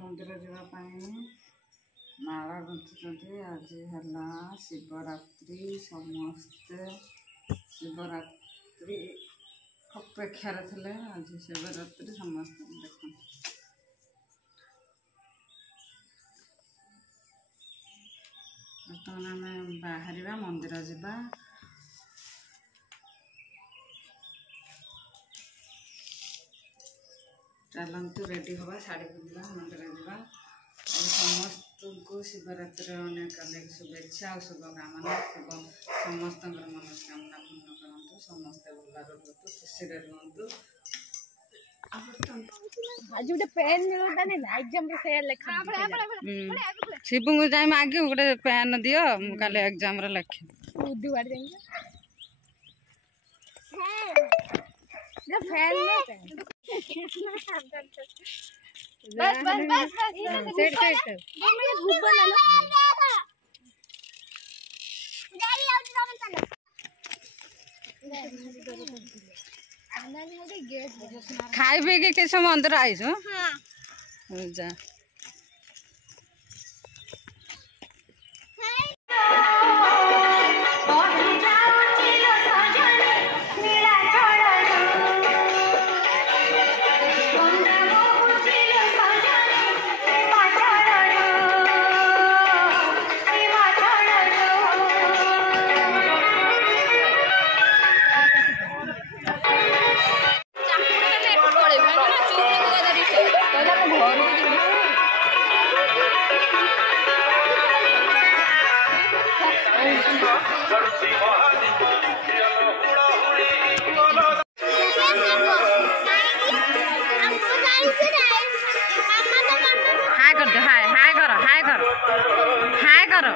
मंदिर जावाई माला गुंथुंट। आज है शिवरात्रि समस्ते शिवरात्रि अपेक्षार थे। आज शिवरात्रि समस्त देख बर्तमान आम बाहर मंदिर जावा। चलतु रेडी हवा शाढ़ी पिंधा मंदिर जावा। समस्त को शिवरात्रि अनेक अनेक शुभेच्छा और शुभकामना। समस्त मनोकामना पूर्ण करूँ। समस्ते भल रुहतु खुशी रुहतु। शिव को जाए मागे गोटे पेन दियो काले एग्जाम लिखे खाई पी के किस मंदिर आई जा। हाय कर दे हाय हाय करो हाय करो हाय करो।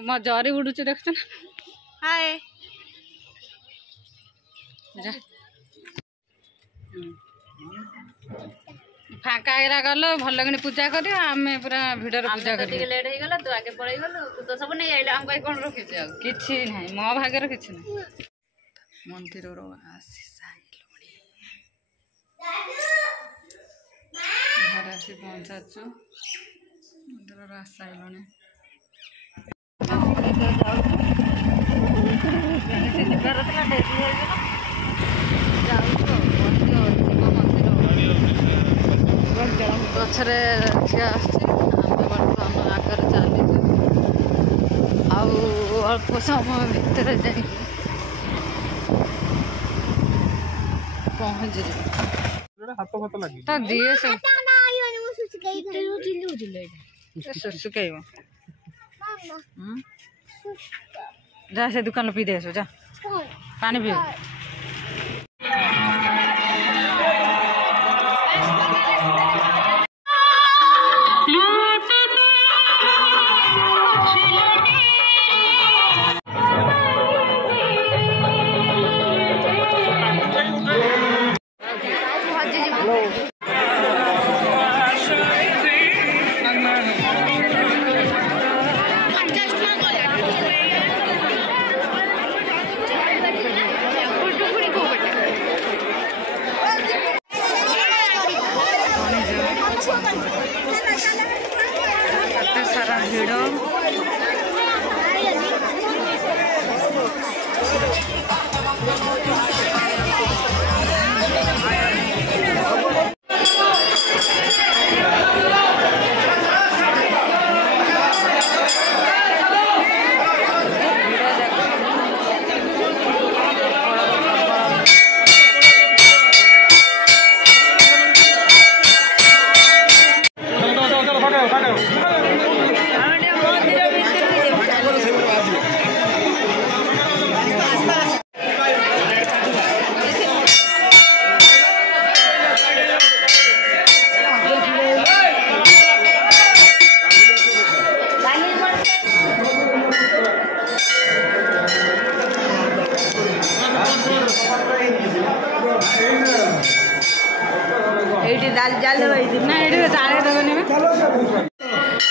म जरी उड़ू देख हाय फाका एरा गल भल कि पूजा कर आम पूरा भिड़ पूजा कर लेट हो गला तू आगे पड़े गलु तू तो सब नहीं आइल हम कौन रखी कि मो भाग्य कि मंदिर आसी घर आसी पहुँचाचु मंदिर आस सारे गचरे झील आम आगे चली अल्प समय भितर जा पहुँच तो दिए सुख जा से दुकान पी दे जा पानी पी सारा भिड़ जाल ना ये जाले देबनी में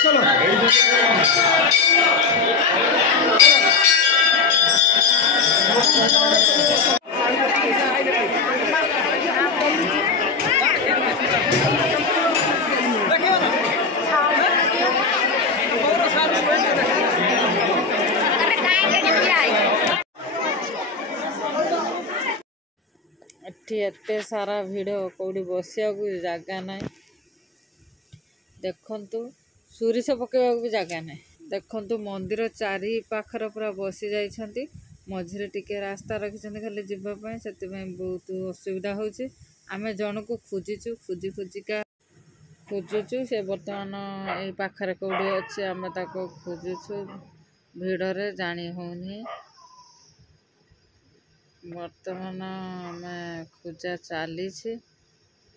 चलो एते सारा भिड़ कौटी बसिया जगह ना देखु सुरीश पकेवा भी जगह ना देखु मंदिर चारि पाखर पूरा बसी जाइछंती मझिरे टिके रास्ता रखिछंती खाली जीवाई से बहुत असुविधा होची आमे जन को खोजिचु खोजी खोजिका खोजुचु से बर्तमान ये पाखरे कौटी अच्छे आमे ताको खोजुचु भिड़ रे जानी होनी बर्तमान आमे खोजा चली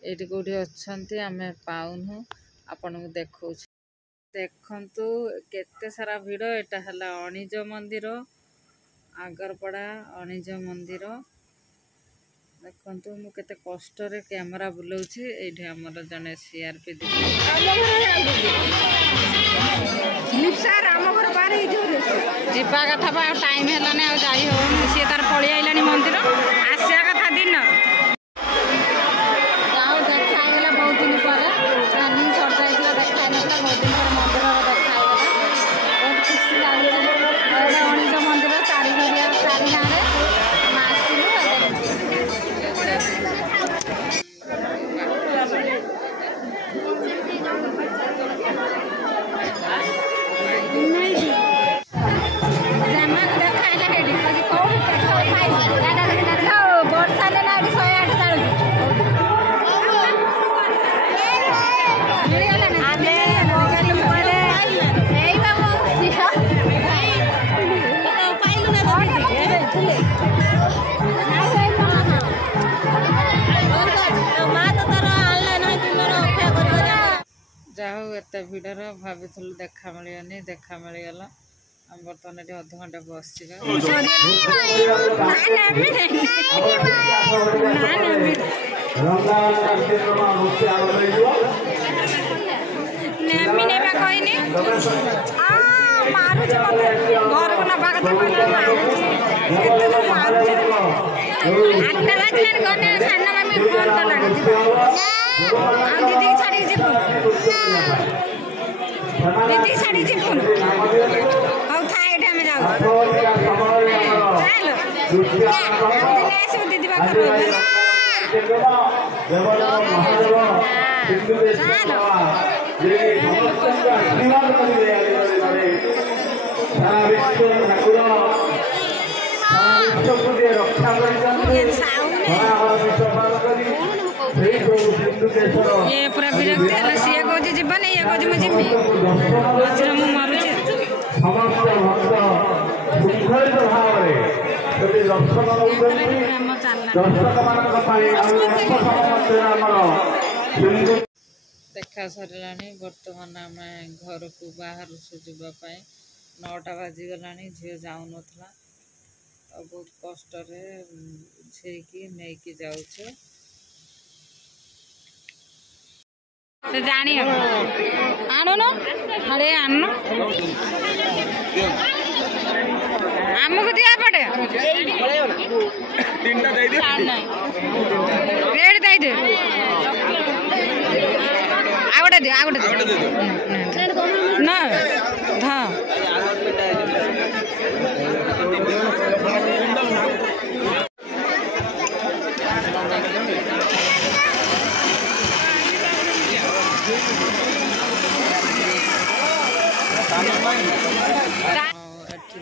ये कौटी अच्छे आम पाऊनु आपण को देखु देखु केते सारा भिड़ एटा हला अणिज मंदिर आगरपड़ा अणिज मंदिर देखु मुझे कष्ट कैमेरा बुलाऊँगी ये आमर जड़े सीआरपी जीवा कथा टाइम है जाई हो सी तार पलि आइलानी मंदिर आसिया कथा दिन जाओ देखाईगला बहुत दिन पर रनिंग सर जाइए देखाई ना बहुत दिन पर मंदिर देखाईगला बहुत खुशी लगे अणिज मंदिर चारि गाँव जाओ एत भिड़र भाभी देखा मिलनी देखा मिलगला बर्तमान ये अध घंटा बस दीदी छाड़ी दीदी छाड़ी जीवन हौ था ये आम जाऊ चल दीदी ये पूरा विरक्त है सी कौच जीवन ये कौच मुझे मझे मु मारुचे देखा सरला बर्तमान आम घर को बाहर जावाई 9टा बाजिगला झील जाऊन तो बहुत कष्ट बुझे नहीं जाऊे जानी आणु न अरे आनु आमको दिया पड़े रेड दे दे आगोटे दे आगोटे दे ना धा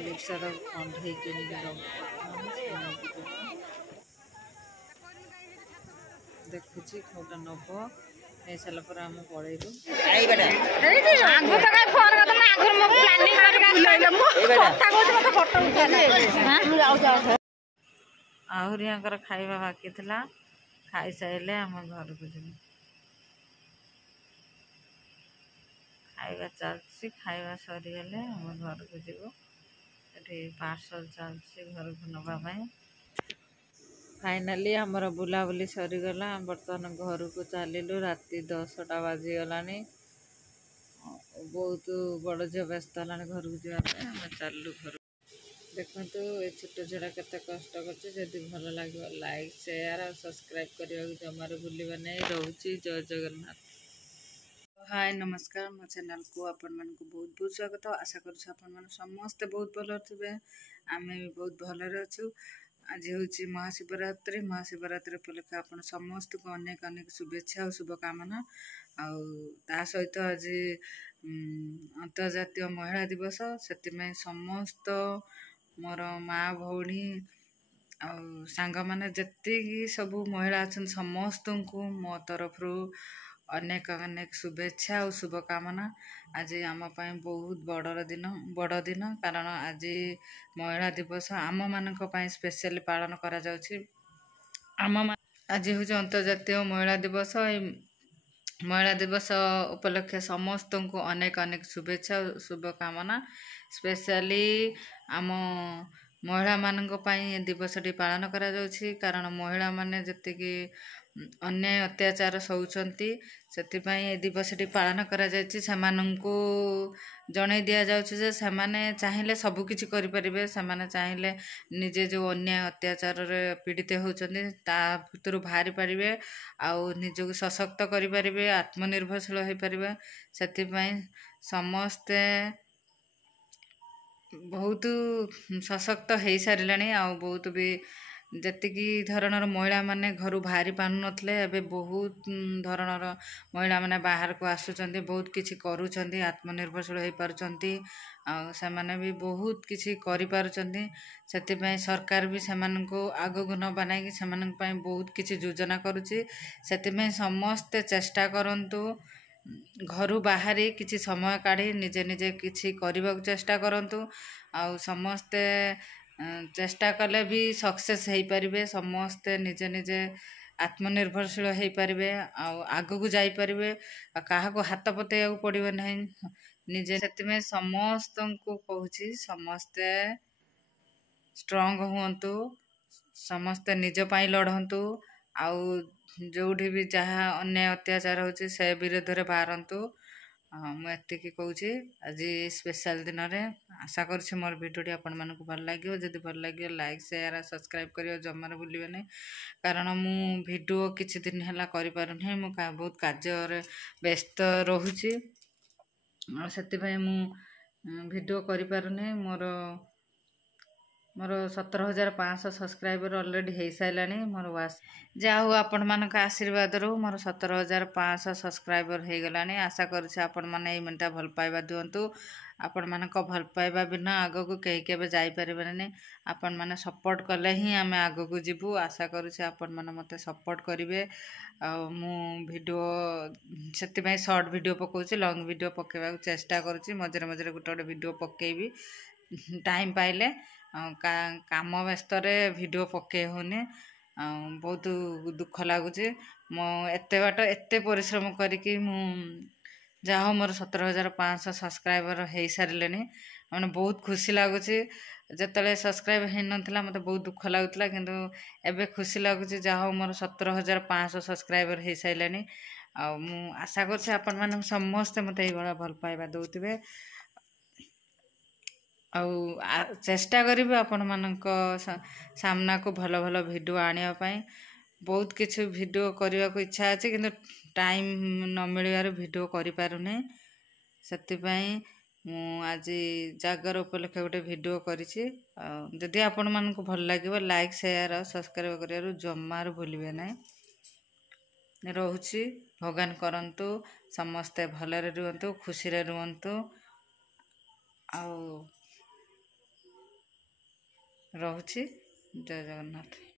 रिक्सार कंधे देखुची कौटा नब ହେଇସାରିଲା ପରେ ଆମେ ପଳେଇଲୁ। ଆହୁରି ଆଙ୍କର ଖାଇବା ବାକି ଥିଲା, ଖାଇସାରିଲେ ଆମେ ଘରକୁ ଯିବୁ। ଖାଇବା ଚାଲିଛି, ଖାଇବା ସରିଗଲେ ଆମେ ଘରକୁ ଯିବୁ। ଏଠି ପାର୍ସଲ ଚାଲିଛି ଘରକୁ ନେବା ପାଇଁ। ଫାଇନାଲି ଆମର ବୁଲାବୁଲି ସରିଗଲା। ବର୍ତ୍ତମାନ ଘରକୁ ଚାଲିଲୁ। ରାତି 10ଟା ବାଜିଗଲାଣି। ବହୁତ ବଡ଼ ଝିଅ ବ୍ୟସ୍ତ ହେଲାଣି ଘରକୁ ଯିବା ପାଇଁ। ଆମେ ଚାଲିଲୁ ଘରକୁ। ଦେଖନ୍ତୁ ଏ ଛୋଟ ଝିଅଟା କେତେ କଷ୍ଟ କରୁଛି। ଯଦି ଭଲ ଲାଗିବ ଲାଇକ୍, ସେୟାର ଆଉ ସବସ୍କ୍ରାଇବ୍ କରିବାକୁ ଜମାରୁ ଭୁଲିବେ ନାହିଁ। ରହୁଛି। ଜୟ ଜଗନ୍ନାଥ। ହାଏ ନମସ୍କାର, ମୋ ଚ୍ୟାନେଲକୁ ଆପଣମାନଙ୍କୁ ବହୁତ ବହୁତ ସ୍ୱାଗତ। ଆଶା କରୁଛି ଆପଣମାନେ ସମସ୍ତେ ବହୁତ ଭଲରେ ଥିବେ। ଆମେ ବି ବହୁତ ଭଲରେ ଅଛୁ। ଆଜି ହେଉଛି ମହାଶିବରାତ୍ରି। ମହାଶିବରାତ୍ରି ଉପଲକ୍ଷେ ଆପଣ ସମସ୍ତଙ୍କୁ ଅନେକ ଅନେକ ଶୁଭେଚ୍ଛା ଆଉ ଶୁଭକାମନା। ଆଉ ତା ସହିତ ଆଜି ଅନ୍ତର୍ଜାତୀୟ ମହିଳା ଦିବସ। ସେଥିପାଇଁ ସମସ୍ତ ମୋର ମା ଭଉଣୀ ଆଉ ସାଙ୍ଗମାନେ ଯେତିକି ସବୁ ମହିଳା ଅଛନ୍ତି ସମସ୍ତଙ୍କୁ ମୋ ତରଫରୁ ଅନେକ ଅନେକ ଶୁଭେଚ୍ଛା ଆଉ ଶୁଭକାମନା। ଆଜି ଆମ ପାଇଁ ବହୁତ ବଡ଼ ଦିନ କାରଣ ଆଜି ମହିଳା ଦିବସ ଆମମାନଙ୍କ ପାଇଁ ସ୍ପେଶାଲି ପାଳନ କରାଯାଉଛି। ଆଜି ହେଉଛି ଅନ୍ତର୍ଜାତୀୟ ମହିଳା ଦିବସ। ଏଇ ମହିଳା ଦିବସ ଉପଲକ୍ଷେ ସମସ୍ତଙ୍କୁ ଅନେକ ଅନେକ ଶୁଭେଚ୍ଛା ଓ ଶୁଭକାମନା। ସ୍ପେଶାଲି ଆମ ମହିଳାମାନଙ୍କ ପାଇଁ ଏ ଦିବସଟି ପାଳନ କରାଯାଉଛି କାରଣ ମହିଳାମାନେ ଯେତିକି ଅନ୍ୟାୟ ଅତ୍ୟାଚାର ସହୁଛନ୍ତି, ସେଥିପାଇଁ ଏ ଦିବସଟି ପାଳନ କରାଯାଇଛି। ସେମାନଙ୍କୁ ଜଣାଇ ଦିଆଯାଉଛି ଯେ ସେମାନେ ଚାହିଁଲେ ସବୁ କିଛି କରିପାରିବେ। ସେମାନେ ଚାହିଁଲେ ନିଜେ ଯେଉଁ ଅନ୍ୟାୟ ଅତ୍ୟାଚାରରେ ପୀଡ଼ିତ ହେଉଛନ୍ତି ତା ଭିତରୁ ବାହାରି ପାରିବେ ଆଉ ନିଜକୁ ସଶକ୍ତ କରିପାରିବେ, ଆତ୍ମନିର୍ଭରଶୀଳ ହୋଇପାରିବେ। ସେଥିପାଇଁ ସମସ୍ତେ ବହୁତ ସଶକ୍ତ ହେଇସାରିଲେଣି। ଆଉ ବହୁତ ବି ଯେତିକି ଧରଣର ମହିଳାମାନେ ଘରୁ ବାହାରି ପାରୁନଥିଲେ, ଏବେ ବହୁତ ଧରଣର ମହିଳାମାନେ ବାହାରକୁ ଆସୁଛନ୍ତି, ବହୁତ କିଛି କରୁଛନ୍ତି, ଆତ୍ମନିର୍ଭରଶୀଳ ହେଇପାରୁଛନ୍ତି। ଆଉ ସେମାନେ ବି ବହୁତ କିଛି କରିପାରୁଛନ୍ତି। ସେଥିପାଇଁ ସରକାର ବି ସେମାନଙ୍କୁ ଆଗକୁ ନବା ନାଗି ସେମାନଙ୍କ ପାଇଁ ବହୁତ କିଛି ଯୋଜନା କରୁଛି। ସେଥିପାଇଁ ସମସ୍ତେ ଚେଷ୍ଟା କରନ୍ତୁ, ଘରୁ ବାହାରି କିଛି ସମୟ କାଢ଼ି ନିଜେ ନିଜେ କିଛି କରିବାକୁ ଚେଷ୍ଟା କରନ୍ତୁ। ଆଉ ସମସ୍ତେ ଚେଷ୍ଟା କଲେ ବି ସକ୍ସେସ୍ ହେଇପାରିବେ। ସମସ୍ତେ ନିଜେ ନିଜେ ଆତ୍ମନିର୍ଭରଶୀଳ ହେଇପାରିବେ ଆଉ ଆଗକୁ ଯାଇପାରିବେ। ଆଉ କାହାକୁ ହାତ ପତେଇବାକୁ ପଡ଼ିବ ନାହିଁ ନିଜେ। ସେଥିପାଇଁ ସମସ୍ତଙ୍କୁ କହୁଛି, ସମସ୍ତେ ଷ୍ଟ୍ରଙ୍ଗ ହୁଅନ୍ତୁ, ସମସ୍ତେ ନିଜ ପାଇଁ ଲଢ଼ନ୍ତୁ। ଆଉ ଯେଉଁଠି ବି ଯାହା ଅନ୍ୟାୟ ଅତ୍ୟାଚାର ହେଉଛି ସେ ବିରୋଧରେ ବାହାରନ୍ତୁ। ମୁଁ ଏତିକି କହୁଛି ଆଜି ସ୍ପେଶାଲ ଦିନରେ। ଆଶା କରୁଛି ମୋର ଭିଡ଼ିଓଟି ଆପଣମାନଙ୍କୁ ଭଲ ଲାଗିବ। ଯଦି ଭଲ ଲାଗିବ ଲାଇକ୍, ସେୟାର ଆଉ ସବସ୍କ୍ରାଇବ୍ କରିବା ଜମାରୁ ଭୁଲିବେ ନାହିଁ। କାରଣ ମୁଁ ଭିଡ଼ିଓ କିଛି ଦିନ ହେଲା କରିପାରୁନାହିଁ। ମୁଁ ବହୁତ କାର୍ଯ୍ୟରେ ବ୍ୟସ୍ତ ରହୁଛି ଆଉ ସେଥିପାଇଁ ମୁଁ ଭିଡ଼ିଓ କରିପାରୁନାହିଁ। ମୋର 17,500 ସବସ୍କ୍ରାଇବର ଅଲରେଡ଼ି ହେଇସାରିଲାଣି। ମୋର ଯାହା ହଉ ଆପଣମାନଙ୍କ ଆଶୀର୍ବାଦରୁ ମୋର 17,500 ସବସ୍କ୍ରାଇବର ହେଇଗଲାଣି। ଆଶା କରୁଛି ଆପଣମାନେ ଏଇମିତିଆ ଭଲ ପାଇବା ଦିଅନ୍ତୁ। ଆପଣମାନଙ୍କ ଭଲ ପାଇବା ବିନା ଆଗକୁ କେହି କେବେ ଯାଇପାରିବେନି। ଆପଣମାନେ ସପୋର୍ଟ କଲେ ହିଁ ଆମେ ଆଗକୁ ଯିବୁ। ଆଶା କରୁଛି ଆପଣମାନେ ମୋତେ ସପୋର୍ଟ କରିବେ। ଆଉ ମୁଁ ଭିଡ଼ିଓ ସେଥିପାଇଁ ସର୍ଟ ଭିଡ଼ିଓ ପକାଉଛି, ଲଙ୍ଗ ଭିଡ଼ିଓ ପକାଇବାକୁ ଚେଷ୍ଟା କରୁଛି। ମଝିରେ ମଝିରେ ଗୋଟେ ଗୋଟେ ଭିଡ଼ିଓ ପକାଇବି ଟାଇମ୍ ପାଇଲେ। କାମ ବ୍ୟସ୍ତରେ ଭିଡ଼ିଓ ପକାଇ ହେଉନି। ବହୁତ ଦୁଃଖ ଲାଗୁଛି। ମୁଁ ଏତେ ବାଟ ଏତେ ପରିଶ୍ରମ କରିକି ମୁଁ ଯାହା ହଉ ମୋର 17,500 ସବସ୍କ୍ରାଇବର ହେଇସାରିଲେଣି। ମାନେ ବହୁତ ଖୁସି ଲାଗୁଛି। ଯେତେବେଳେ ସବସ୍କ୍ରାଇବ୍ ହେଇନଥିଲା ମୋତେ ବହୁତ ଦୁଃଖ ଲାଗୁଥିଲା, କିନ୍ତୁ ଏବେ ଖୁସି ଲାଗୁଛି ଯାହା ହଉ ମୋର 17,500 ସବସ୍କ୍ରାଇବର ହେଇସାରିଲେଣି। ଆଉ ମୁଁ ଆଶା କରୁଛି ଆପଣମାନଙ୍କୁ ସମସ୍ତେ ମୋତେ ଏଇଭଳିଆ ଭଲ ପାଇବା ଦେଉଥିବେ। ଆଉ ଚେଷ୍ଟା କରିବି ଆପଣମାନଙ୍କ ସାମ୍ନାକୁ ଭଲ ଭଲ ଭିଡ଼ିଓ ଆଣିବା ପାଇଁ। ବହୁତ କିଛି ଭିଡ଼ିଓ କରିବାକୁ ଇଚ୍ଛା ଅଛି, କିନ୍ତୁ ଟାଇମ୍ ନ ମିଳିବାରୁ ଭିଡ଼ିଓ କରିପାରୁନି। ସେଥିପାଇଁ ମୁଁ ଆଜି ଜାଗର ଉପଲକ୍ଷେ ଗୋଟେ ଭିଡ଼ିଓ କରିଛି। ଆଉ ଯଦି ଆପଣମାନଙ୍କୁ ଭଲ ଲାଗିବ ଲାଇକ୍, ସେୟାର ଆଉ ସବସ୍କ୍ରାଇବ୍ କରିବାରୁ ଜମାରୁ ଭୁଲିବେ ନାହିଁ। ରହୁଛି। ଭଗବାନ କରନ୍ତୁ ସମସ୍ତେ ଭଲରେ ରୁହନ୍ତୁ, ଖୁସିରେ ରୁହନ୍ତୁ। ଆଉ ରହୁଛି। ଜୟ ଜଗନ୍ନାଥ।